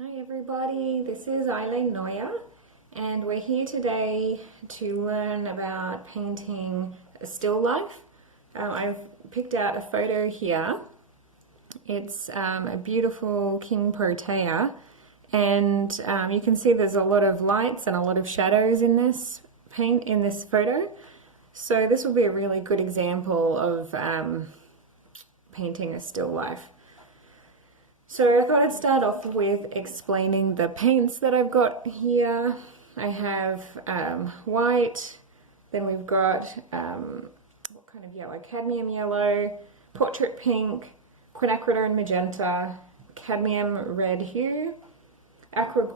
Hi everybody, this is Eileen Noyer and we're here today to learn about painting a still life. I've picked out a photo here. It's a beautiful king protea, and you can see there's a lot of lights and a lot of shadows in this photo. So this will be a really good example of painting a still life. So I thought I'd start off with explaining the paints that I've got here. I have white, then we've got what kind of yellow? Cadmium yellow, portrait pink, quinacridone magenta, cadmium red hue, aqua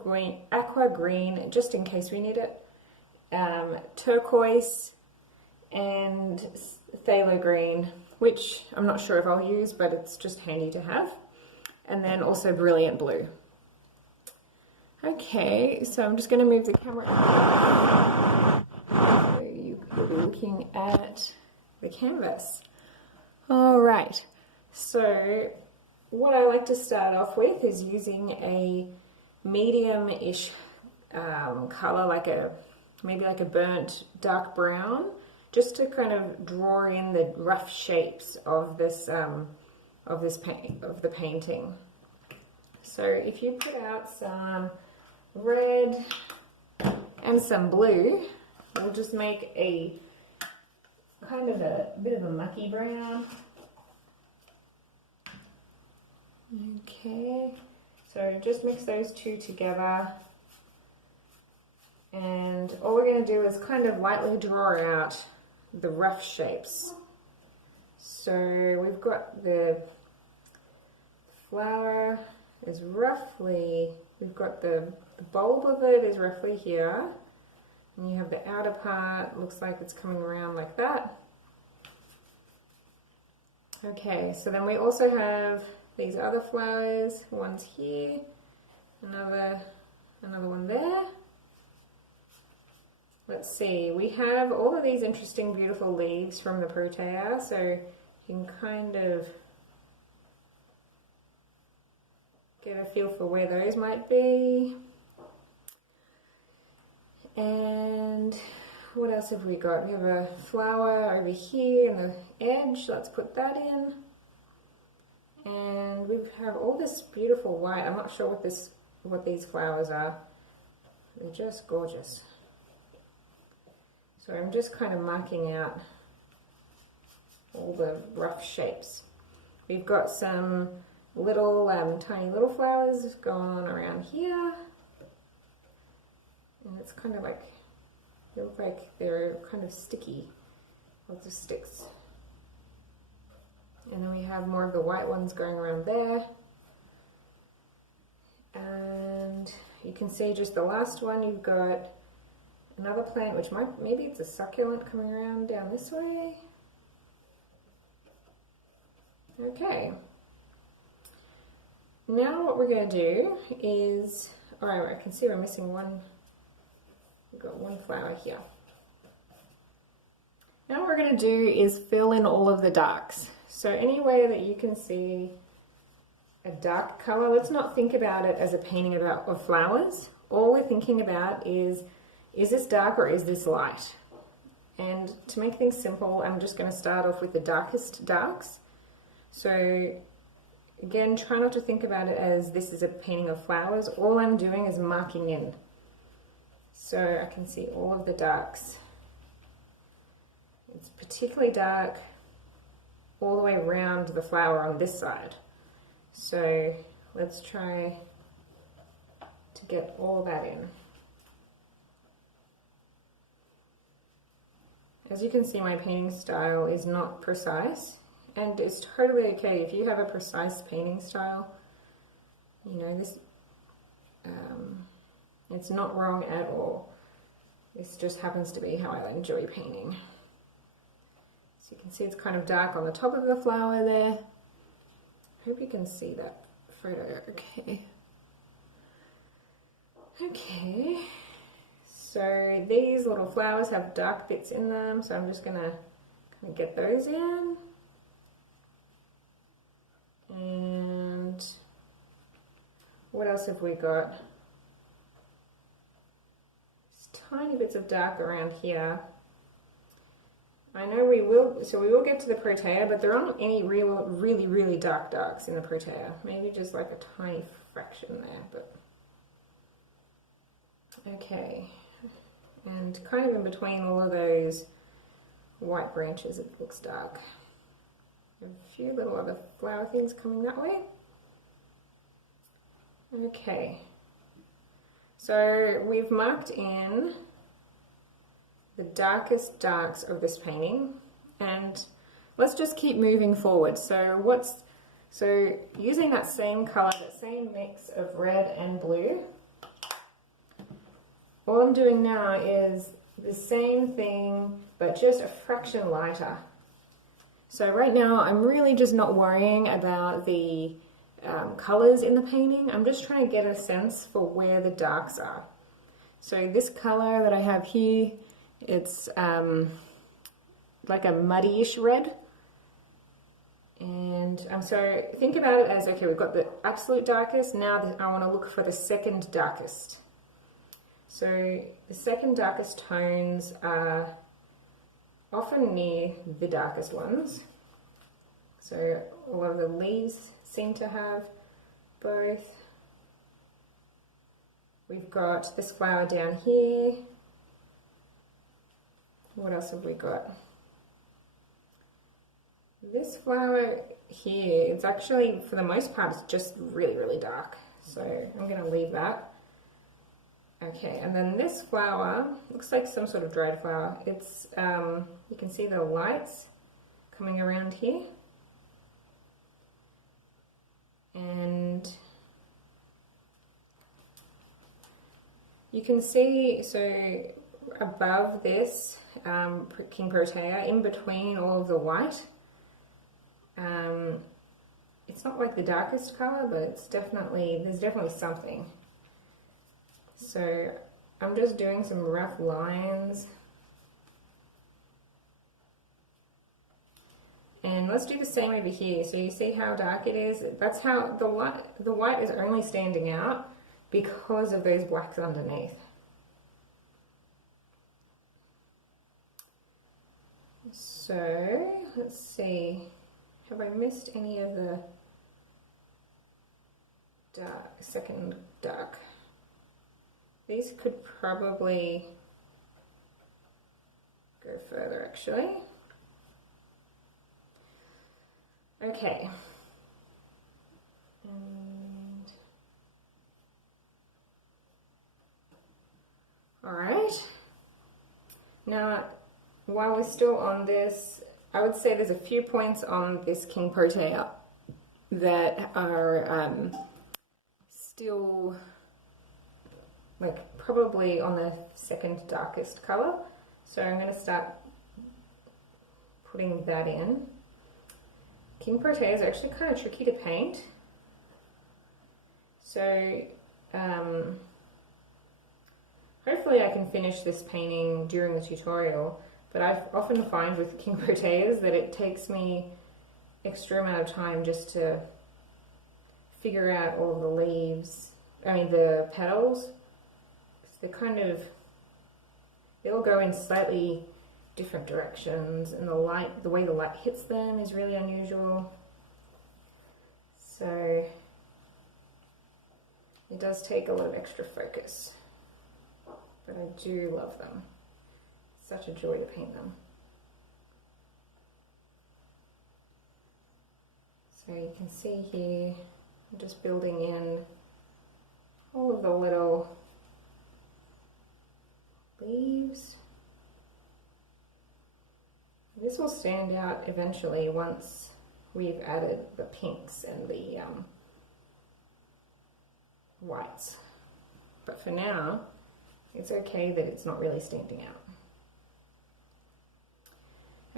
green, just in case we need it, turquoise, and phthalo green, which I'm not sure if I'll use, but it's just handy to have. And then also brilliant blue. Okay, so I'm just going to move the camera. So you'll be looking at the canvas. All right, so what I like to start off with is using a medium-ish color, maybe like a burnt dark brown, just to kind of draw in the rough shapes of this of the painting. So if you put out some red and some blue, we'll just make a kind of a bit of a mucky brown. Okay, so just mix those two together, and all we're going to do is kind of lightly draw out the rough shapes. So we've got the flower is roughly, we've got the bulb of it is roughly here, and you have the outer part, looks like it's coming around like that. Okay, so then we also have these other flowers, one's here, another one there. Let's see, we have all of these interesting beautiful leaves from the protea, so you can kind of get a feel for where those might be. And what else have we got? We have a flower over here in the edge, let's put that in. And we have all this beautiful white. I'm not sure what these flowers are. They're just gorgeous. So I'm just kind of marking out all the rough shapes. We've got some little tiny little flowers going around here, and it's kind of like, they look like they're kind of sticky, lots of sticks. And then we have more of the white ones going around there, and you can see just the last one, you've got another plant, which maybe it's a succulent coming around down this way. Okay. Now what we're going to do is, alright, I can see we're missing one. We've got one flower here. Now what we're going to do is fill in all of the darks. So anywhere that you can see a dark color, let's not think about it as a painting of flowers. All we're thinking about is this dark or is this light? And to make things simple, I'm just going to start off with the darkest darks. So again, try not to think about it as this is a painting of flowers. All I'm doing is marking in. So I can see all of the darks. It's particularly dark all the way around the flower on this side. So let's try to get all that in. As you can see, my painting style is not precise. And it's totally okay if you have a precise painting style. You know, this, it's not wrong at all. This just happens to be how I enjoy painting. So you can see it's kind of dark on the top of the flower there. I hope you can see that photo okay. Okay, so these little flowers have dark bits in them, so I'm just gonna kind of get those in. And what else have we got? Just tiny bits of dark around here. I know we will, so we will get to the protea, but there aren't any really dark darks in the protea. Maybe just like a tiny fraction there, but okay. And kind of in between all of those white branches, it looks dark. A few little other flower things coming that way. Okay, so we've marked in the darkest darks of this painting, and let's just keep moving forward. So using that same color, that same mix of red and blue, all I'm doing now is the same thing but just a fraction lighter. So right now I'm really just not worrying about the colors in the painting. I'm just trying to get a sense for where the darks are. So this color that I have here, it's like a muddy-ish red. And so think about it as, okay, we've got the absolute darkest, now I want to look for the second darkest. So the second darkest tones are often near the darkest ones. So a lot of the leaves seem to have both. We've got this flower down here. What else have we got? This flower here, it's actually, for the most part, it's just really dark. So I'm going to leave that. Okay, and then this flower looks like some sort of dried flower. It's, you can see the lights coming around here. And you can see, so above this King Protea, in between all of the white, it's not like the darkest color, but it's definitely, there's definitely something. So I'm just doing some rough lines. And let's do the same over here. So you see how dark it is? That's how the white is only standing out because of those blacks underneath. So let's see, have I missed any of the dark, second dark? These could probably go further actually. Okay. And all right. Now, while we're still on this, I would say there's a few points on this King Protea that are still like probably on the second darkest color. So I'm going to start putting that in. King Protea is actually kind of tricky to paint. So hopefully I can finish this painting during the tutorial, but I often find with King Proteas that it takes me extra amount of time just to figure out all of the leaves, the petals. They're kind of, they all go in slightly different directions, and the way the light hits them is really unusual. So it does take a lot of extra focus, but I do love them. It's such a joy to paint them. So you can see here, I'm just building in all of the little leaves. This will stand out eventually once we've added the pinks and the whites. But for now, it's okay that it's not really standing out.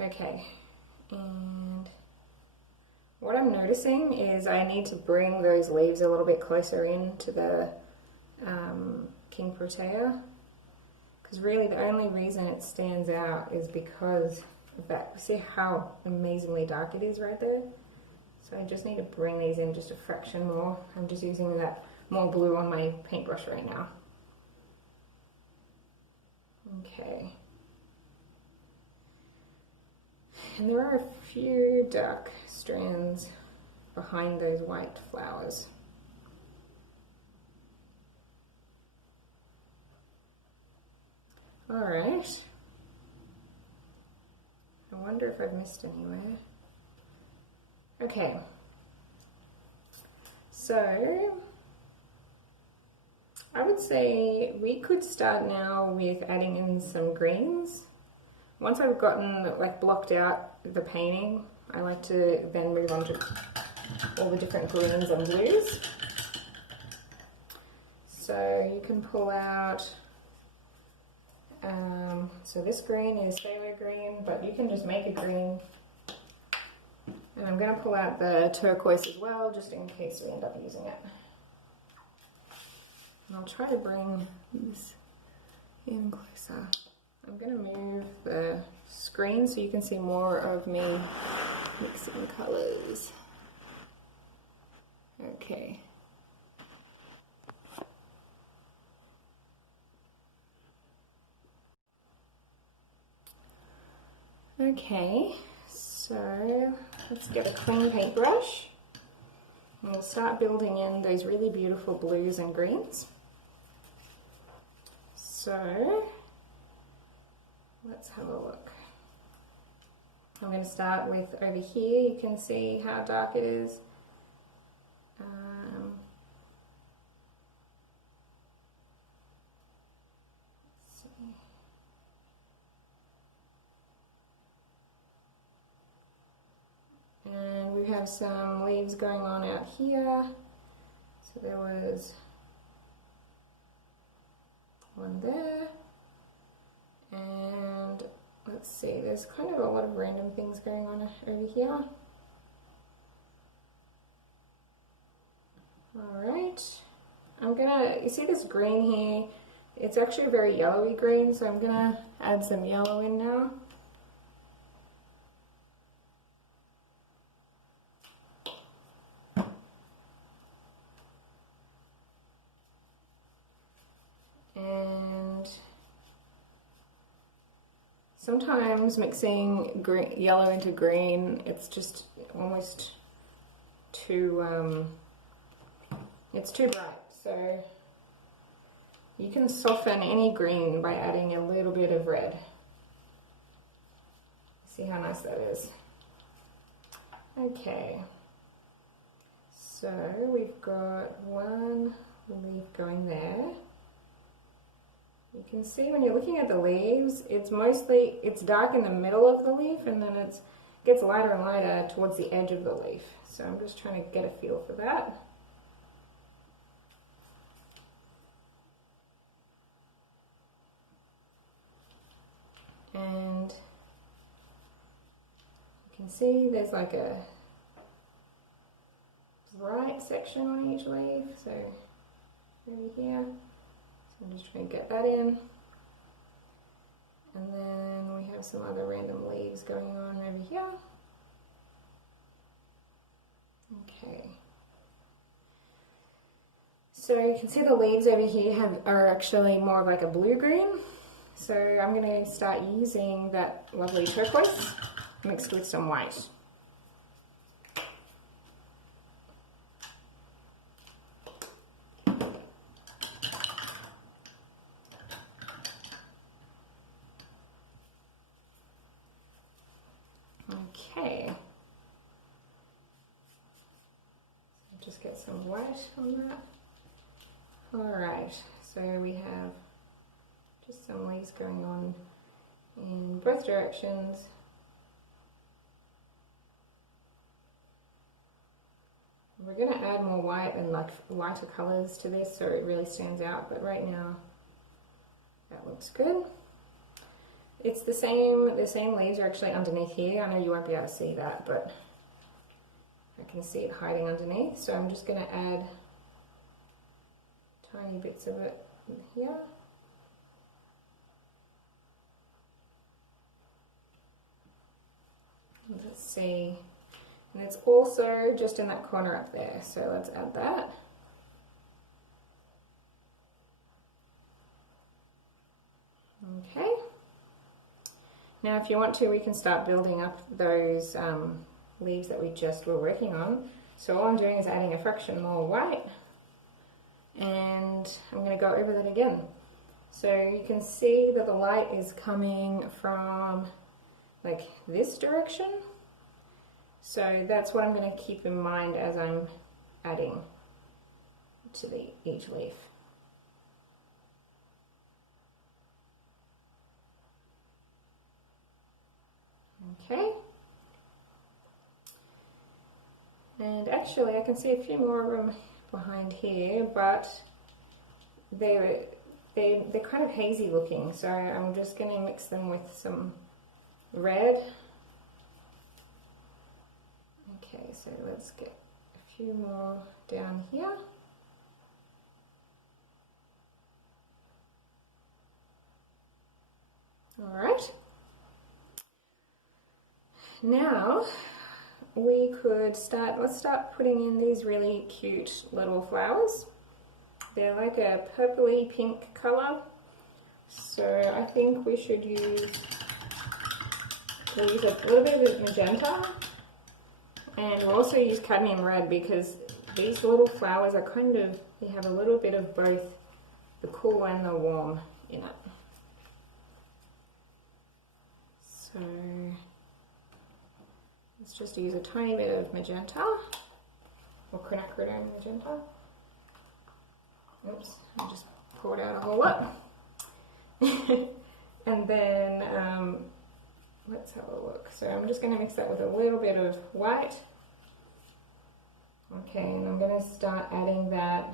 Okay, and what I'm noticing is I need to bring those leaves a little bit closer in to the King Protea, because really the only reason it stands out is because of that. See how amazingly dark it is right there? So I just need to bring these in just a fraction more. I'm just using that more blue on my paintbrush right now. Okay. And there are a few dark strands behind those white flowers. All right. I wonder if I've missed anywhere. Okay. So I would say we could start now with adding in some greens. Once I've gotten like blocked out the painting, I like to then move on to all the different greens and blues. So you can pull out, so this green is phthalo green, but you can just make a green. And I'm going to pull out the turquoise as well, just in case we end up using it. And I'll try to bring this in closer. I'm going to move the screen so you can see more of me mixing colors. Okay. Okay, so let's get a clean paintbrush. And we'll start building in those really beautiful blues and greens. So let's have a look. I'm going to start with over here. You can see how dark it is. And we have some leaves going on out here. So there was one there. And let's see, there's kind of a lot of random things going on over here. Alright, you see this green here? It's actually a very yellowy green, so I'm gonna add some yellow in now. And sometimes mixing yellow into green, it's just almost too, it's too bright. So you can soften any green by adding a little bit of red. See how nice that is? Okay, so we've got one leaf going there. You can see when you're looking at the leaves, it's dark in the middle of the leaf, and then it gets lighter and lighter towards the edge of the leaf. So I'm just trying to get a feel for that. And you can see there's like a bright section on each leaf, so over here. So I'm just trying to get that in. And then we have some other random leaves going on over here. Okay. So you can see the leaves over here are actually more of like a blue-green. So I'm going to start using that lovely turquoise mixed with some white. Okay. Just get some white on that. Alright, so we have just some leaves going on in both directions. We're going to add more white and like lighter colors to this so it really stands out, but right now that looks good. It's the same leaves are actually underneath here. I know you won't be able to see that, but I can see it hiding underneath, so I'm just going to add tiny bits of it here. Let's see, and it's also just in that corner up there, so let's add that. Okay. Now if you want to, we can start building up those leaves that we just were working on. So all I'm doing is adding a fraction more white, and I'm going to go over that again. So you can see that the light is coming from like this direction. So that's what I'm going to keep in mind as I'm adding to each leaf. Okay. And actually I can see a few more of them behind here, but they're kind of hazy looking, so I'm just going to mix them with some red. Okay, so let's get a few more down here. All right. Now we could let's start putting in these really cute little flowers. They're like a purpley pink color, so I think we should use a little bit of magenta, and we'll also use cadmium red because these little flowers are they have a little bit of both the cool and the warm in it. So let's just use a tiny bit of magenta, or quinacridone magenta. Oops, I just poured out a whole lot. And then let's have a look. So I'm just going to mix that with a little bit of white. Okay, and I'm going to start adding that.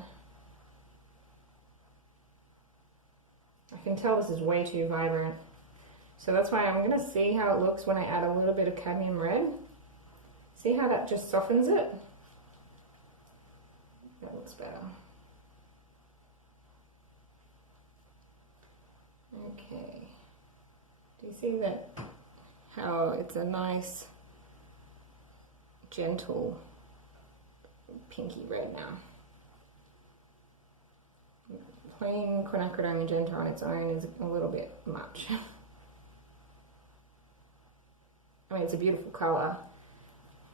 I can tell this is way too vibrant. So that's why I'm going to see how it looks when I add a little bit of cadmium red. See how that just softens it? That looks better. Okay. Do you see that? How it's a nice, gentle, pinky red now. Plain quinacridone magenta on its own is a little bit much. I mean, it's a beautiful colour,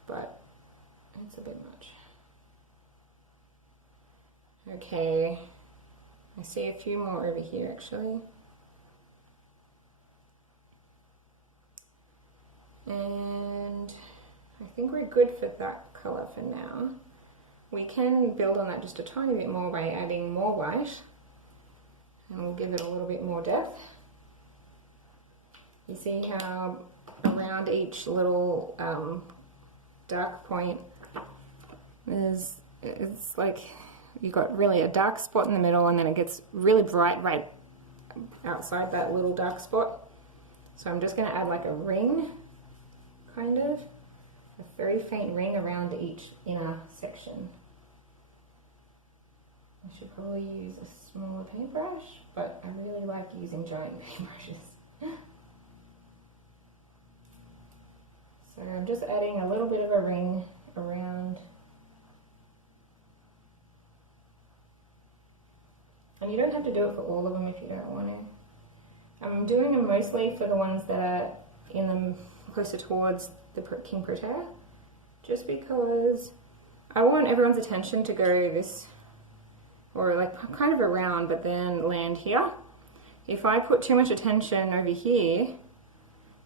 but it's a bit much. Okay, I see a few more over here actually. And I think we're good for that colour for now. We can build on that just a tiny bit more by adding more white, and we'll give it a little bit more depth. You see how around each little dark point it's like you've got really a dark spot in the middle, and then it gets really bright right outside that little dark spot. So I'm just going to add like a ring, kind of a very faint ring around each inner section. I should probably use a smaller paintbrush, but I really like using giant paintbrushes. So I'm just adding a little bit of a ring around. And you don't have to do it for all of them if you don't want to. I'm doing them mostly for the ones that are in them closer towards the King Protea, just because I want everyone's attention to go this, or like kind of around, but then land here. If I put too much attention over here,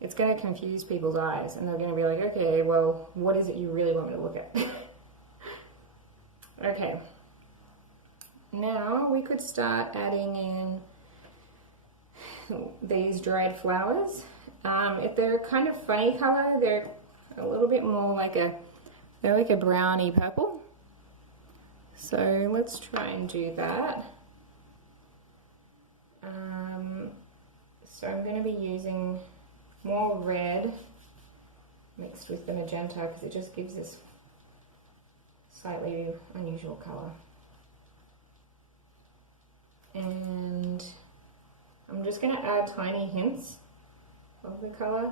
it's going to confuse people's eyes, and they're going to be like, okay, well, what is it you really want me to look at? Okay, now we could start adding in these dried flowers. If they're kind of funny color, they're a little bit more like they're like a browny purple. So let's try and do that. So I'm going to be using more red mixed with the magenta because it just gives this slightly unusual color. And I'm just going to add tiny hints of the color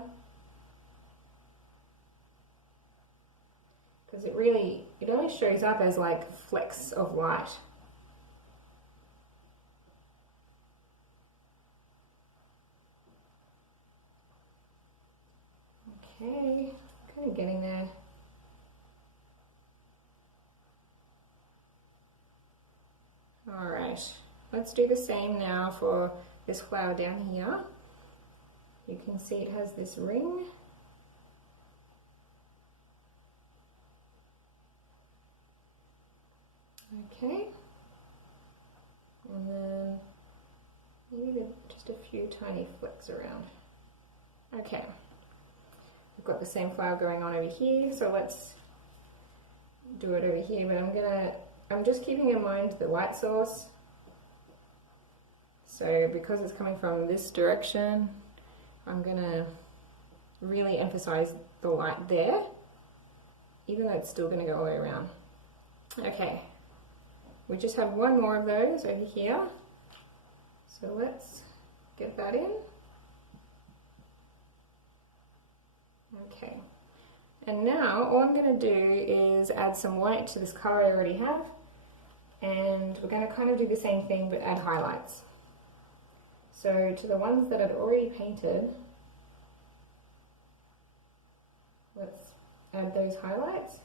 because it only shows up as like flecks of light. Okay, kind of getting there. Alright, let's do the same now for this flower down here. You can see it has this ring. Okay, and then maybe just a few tiny flicks around. Okay, we've got the same flower going on over here, so let's do it over here, but I'm just keeping in mind the white source. So because it's coming from this direction, I'm gonna really emphasize the light there, even though it's still gonna go all the way around. Okay, we just have one more of those over here. So let's get that in. Okay, and now all I'm going to do is add some white to this color I already have, and we're going to kind of do the same thing but add highlights. So to the ones that I'd already painted, let's add those highlights.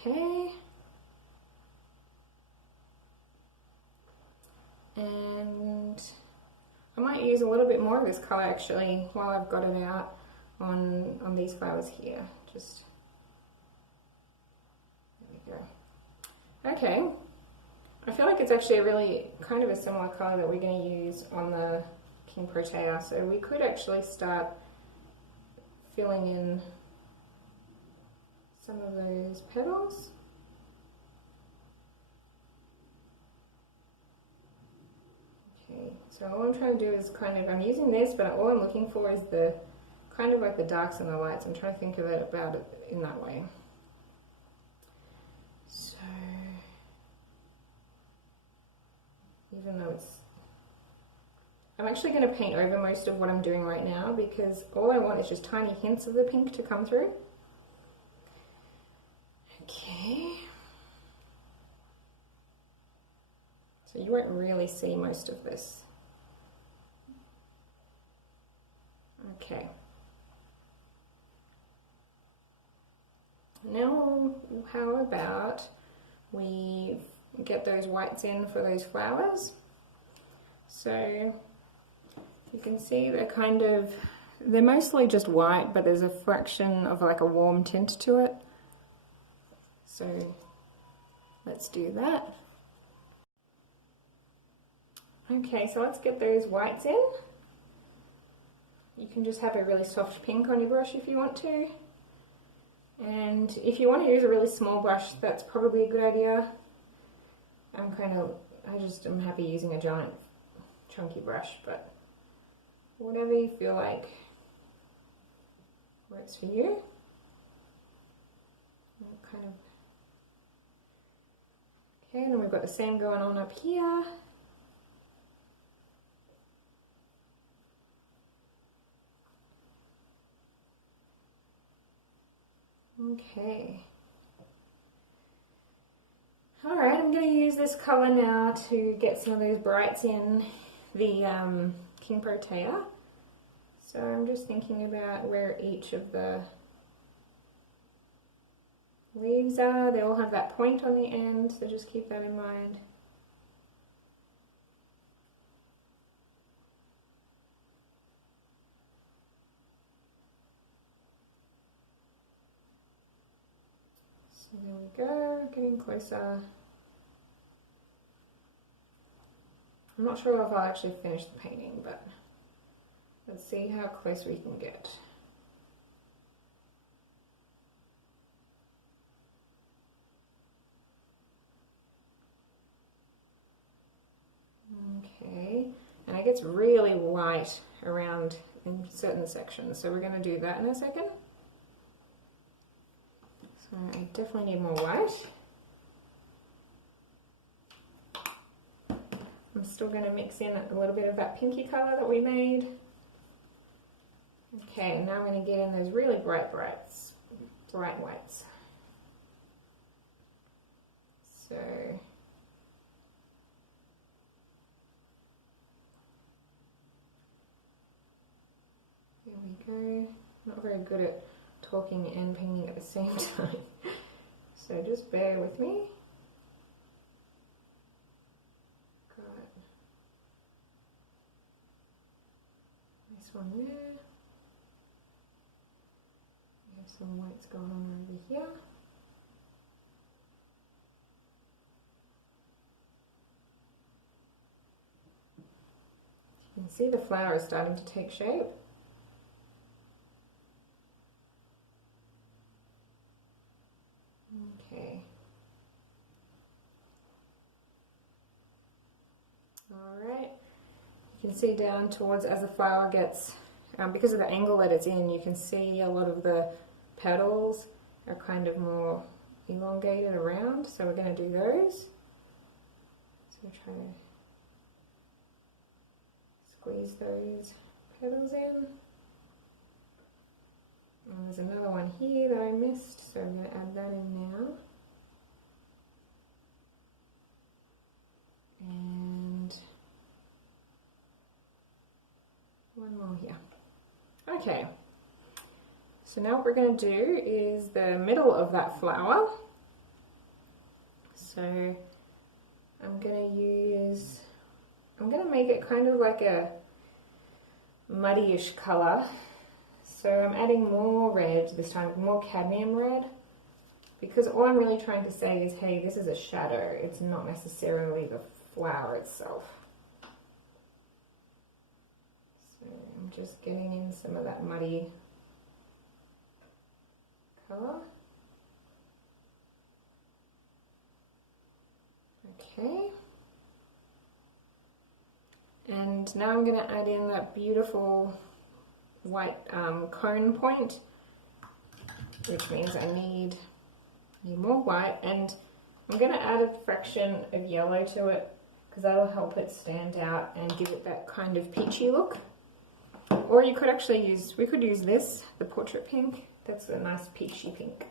Okay, and I might use a little bit more of this color actually while I've got it out on these flowers here. Just there we go. Okay, I feel like it's actually a really kind of a similar color that we're going to use on the King Protea, so we could actually start filling in some of those petals. Okay, so all I'm trying to do is kind of, I'm using this, but all I'm looking for is the kind of like the darks and the lights. I'm trying to think of it about it in that way. So even though I'm actually going to paint over most of what I'm doing right now, because all I want is just tiny hints of the pink to come through. Okay, so you won't really see most of this. Okay, now how about we get those whites in for those flowers? So you can see they're mostly just white, but there's a fraction of like a warm tint to it. So let's do that. Okay, so let's get those whites in. You can just have a really soft pink on your brush if you want to. And if you want to use a really small brush, that's probably a good idea. I just am happy using a giant chunky brush, but whatever you feel like works for you. Okay, and then we've got the same going on up here. Okay. Alright, I'm going to use this colour now to get some of those brights in the King Protea. So I'm just thinking about where each of the leaves are. They all have that point on the end, so just keep that in mind. So there we go, getting closer. I'm not sure if I'll actually finish the painting, but let's see how close we can get. Okay, and it gets really white around in certain sections, so we're going to do that in a second. So I definitely need more white. I'm still going to mix in a little bit of that pinky colour that we made. Okay, and now I'm going to get in those really bright brights. bright whites. So there we go. Not very good at talking and painting at the same time. So just bear with me. Got this one there. We have some whites going on over here. You can see the flower is starting to take shape. Okay. Alright. You can see down towards as the flower gets, because of the angle that it's in, you can see a lot of the petals are kind of more elongated around. So we're going to do those. So we're trying to squeeze those petals in. And there's another one here that I missed, so I'm going to add that in now. And one more here. Okay, so now what we're going to do is the middle of that flower. So I'm going to make it kind of like a muddy-ish colour. So I'm adding more red this time, more cadmium red, because all I'm really trying to say is, hey, this is a shadow. It's not necessarily the flower itself. So I'm just getting in some of that muddy colour. Okay. And now I'm going to add in that beautiful white cone point, which means I need more white, and I'm going to add a fraction of yellow to it because that will help it stand out and give it that kind of peachy look. Or you could actually use, we could use this, the portrait pink. That's a nice peachy pink.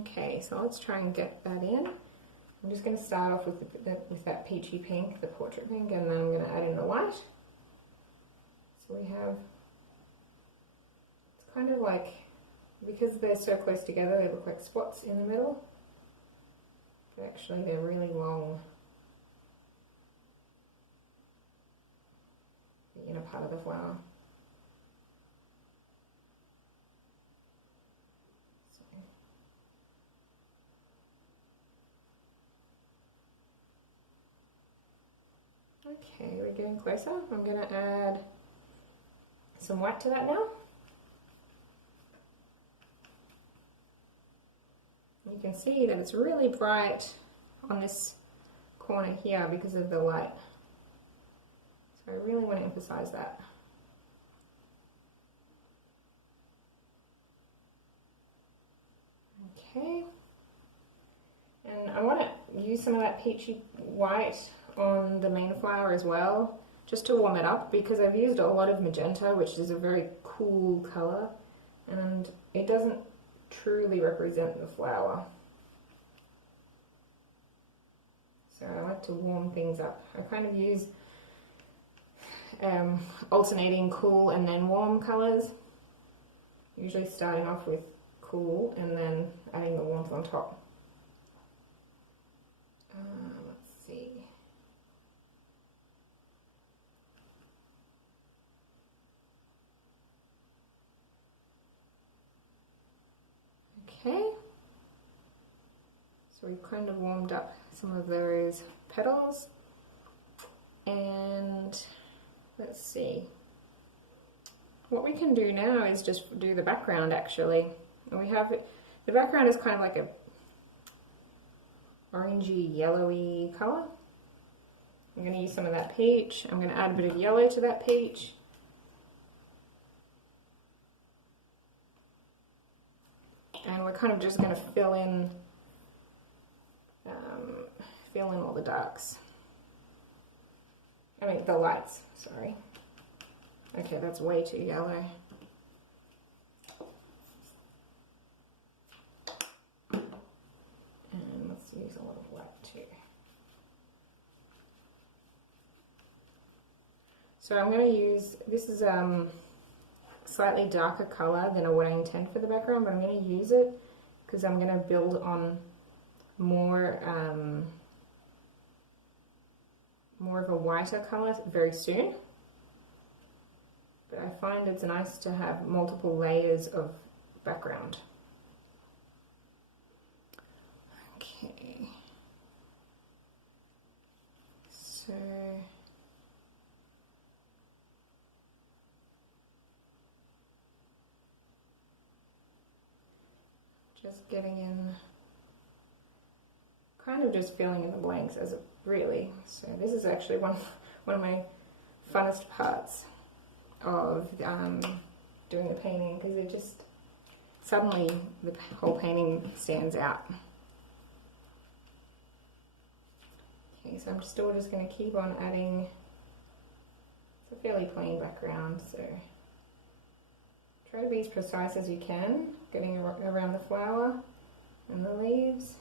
Okay, so let's try and get that in. I'm just going to start off with that peachy pink, the portrait pink, and then I'm going to add in the white. So we have, it's kind of like, because they're so close together, they look like spots in the middle. But actually they're really long. The inner part of the flower. Okay, we're getting closer. I'm going to add some white to that now. You can see that it's really bright on this corner here because of the light. So I really want to emphasize that. Okay. And I want to use some of that peachy white on the main flower as well, just to warm it up, because I've used a lot of magenta, which is a very cool color, and it doesn't truly represent the flower. So I like to warm things up. I kind of use alternating cool and then warm colors, usually starting off with cool and then adding the warmth on top. Let's see. Okay, so we've kind of warmed up some of those petals, and let's see, what we can do now is just do the background actually. And we have, the background is kind of like a orangey yellowy color. I'm going to use some of that peach. I'm going to add a bit of yellow to that peach. And we're kind of just going to fill in fill in all the darks. I mean, the lights, sorry. Okay, that's way too yellow. And let's use a lot of white too. So I'm going to use, this is slightly darker color than what I intend for the background, but I'm going to use it because I'm going to build on more of a whiter color very soon. But I find it's nice to have multiple layers of background. Okay. So just getting in, kind of just filling in the blanks as it really. So this is actually one of my funnest parts of doing the painting, because it just suddenly the whole painting stands out. Okay, so I'm still just going to keep on adding. It's a fairly plain background, so try to be as precise as you can, getting around the flower and the leaves.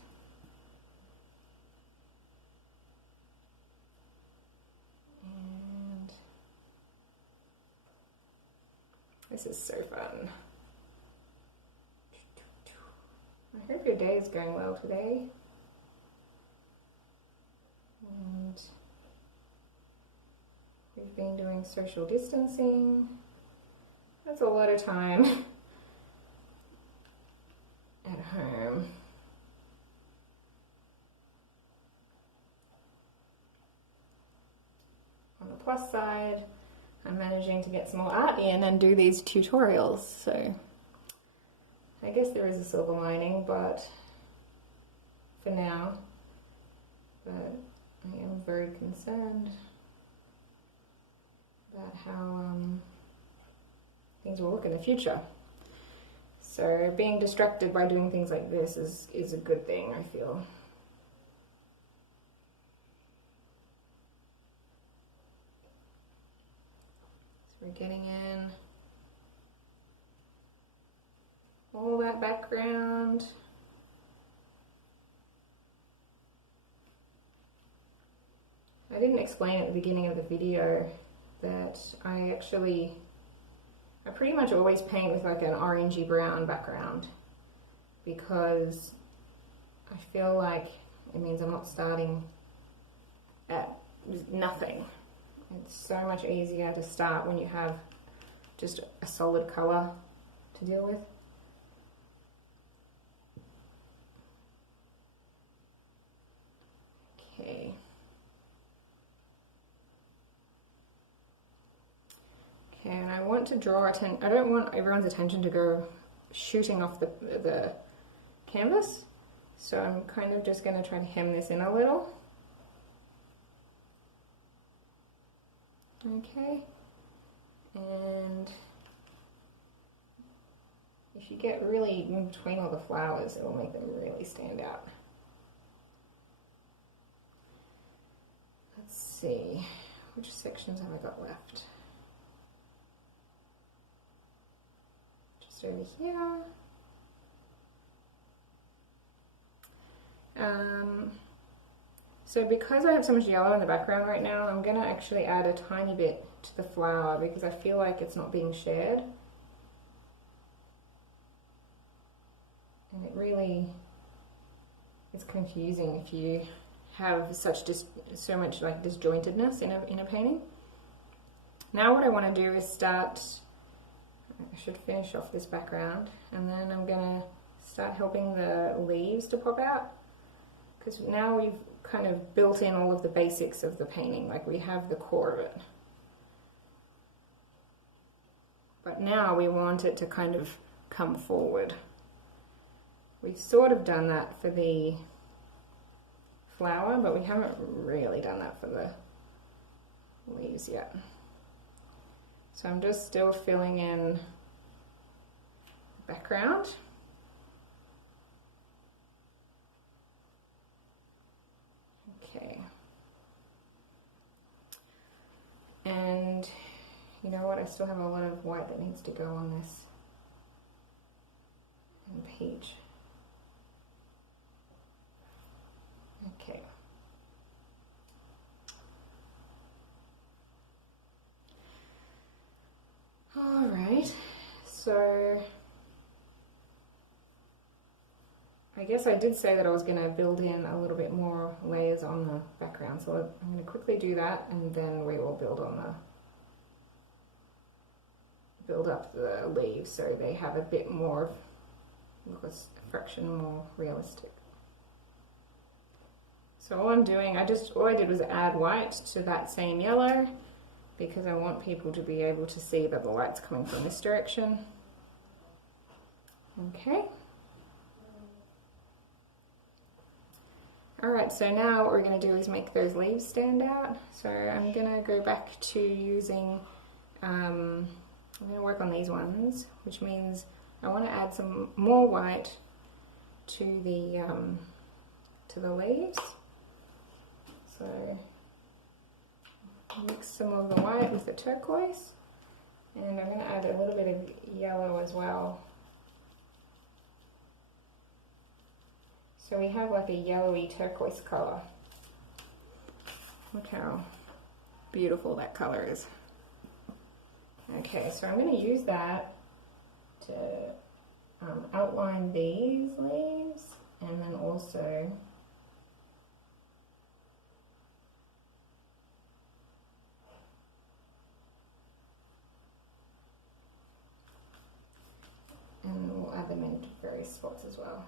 And this is so fun. I hope your day is going well today. And we've been doing social distancing. That's a lot of time at home. On the plus side, I'm managing to get some more art in and do these tutorials, so I guess there is a silver lining, but for now, but I am very concerned about how things will look in the future. So being distracted by doing things like this is a good thing, I feel. So we're getting in all that background. I didn't explain at the beginning of the video that I pretty much always paint with like an orangey brown background, because I feel like it means I'm not starting at nothing. It's so much easier to start when you have just a solid color to deal with. Okay. And I want to draw attention. I don't want everyone's attention to go shooting off the canvas, so I'm kind of just going to try to hem this in a little. Okay, and if you get really in between all the flowers, it will make them really stand out. Let's see, which sections have I got left? Over here. So because I have so much yellow in the background right now, I'm going to actually add a tiny bit to the flower because I feel like it's not being shared. And it really is confusing if you have so much like disjointedness in a painting. Now what I want to do is start. I should finish off this background, and then I'm going to start helping the leaves to pop out, because now we've kind of built in all of the basics of the painting, like we have the core of it. But now we want it to kind of come forward. We've sort of done that for the flower, but we haven't really done that for the leaves yet. So I'm just still filling in the background. And you know what, I still have a lot of white that needs to go on this, and peach. Okay. All right, so I guess I did say that I was going to build in a little bit more layers on the background, so I'm going to quickly do that, and then we will build up the leaves so they have a bit more, look, a fraction more realistic. So all I'm doing, all I did was add white to that same yellow, because I want people to be able to see that the light's coming from this direction. Okay. Alright, so now what we're going to do is make those leaves stand out. So I'm going to go back to using, I'm going to work on these ones, which means I want to add some more white to the leaves. So mix some of the white with the turquoise, and I'm going to add a little bit of yellow as well. So we have like a yellowy turquoise color. Look how beautiful that color is. Okay, so I'm going to use that to outline these leaves, and then also we'll add them in various spots as well.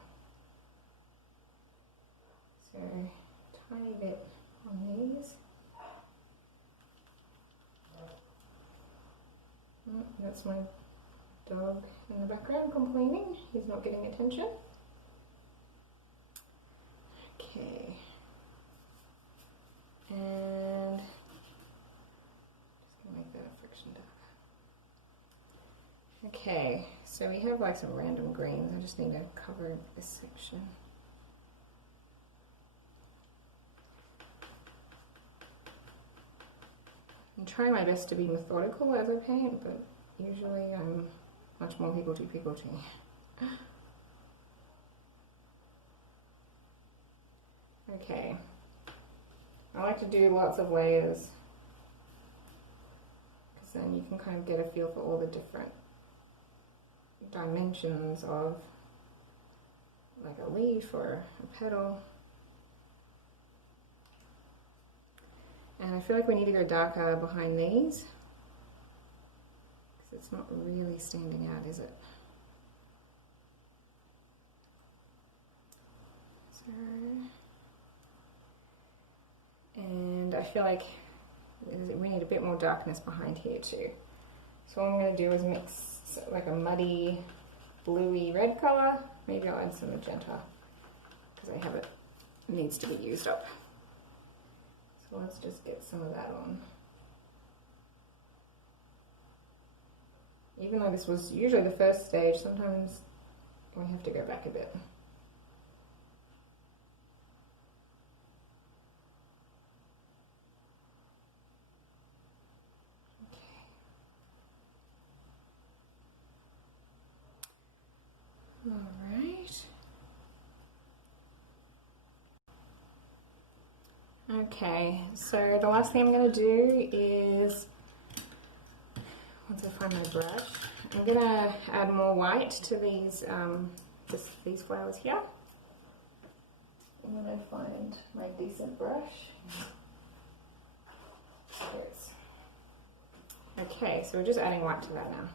So, tiny bit on these. Oh, that's my dog in the background complaining. He's not getting attention. Okay. And just gonna make that a friction darker. Okay, so we have like some random greens. I just need to cover this section. I'm trying my best to be methodical as I paint, but usually I'm much more higgledy-piggledy. Okay, I like to do lots of layers, because then you can kind of get a feel for all the different dimensions of like a leaf or a petal. And I feel like we need to go darker behind these, because it's not really standing out, is it? So, and I feel like we need a bit more darkness behind here too. So what I'm going to do is mix like a muddy bluey red color. Maybe I'll add some magenta, because I have it needs to be used up. So let's just get some of that on. Even though this was usually the first stage, sometimes we have to go back a bit. Okay. All right. Okay, so the last thing I'm going to do is, once I find my brush, I'm going to add more white to these these flowers here. I'm going to find my decent brush. There it is. Okay, so we're just adding white to that now.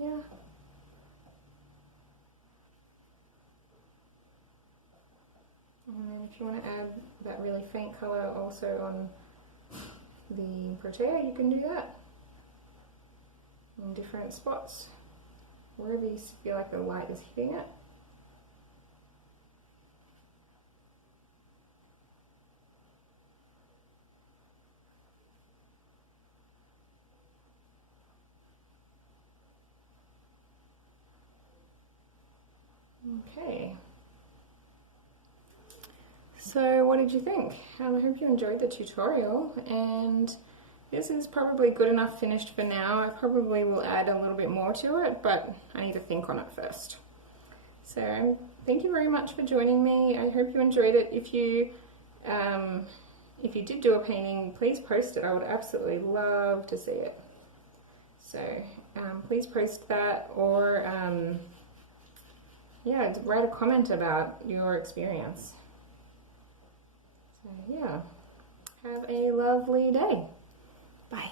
Yeah. And then if you want to add that really faint color also on the protea, you can do that in different spots, wherever you feel like the light is hitting it. Okay. So what did you think? I hope you enjoyed the tutorial, and this is probably good enough finished for now. I probably will add a little bit more to it, but I need to think on it first. So thank you very much for joining me. I hope you enjoyed it. If you did do a painting, please post it. I would absolutely love to see it. So please post that, or yeah, write a comment about your experience. So yeah, have a lovely day. Bye.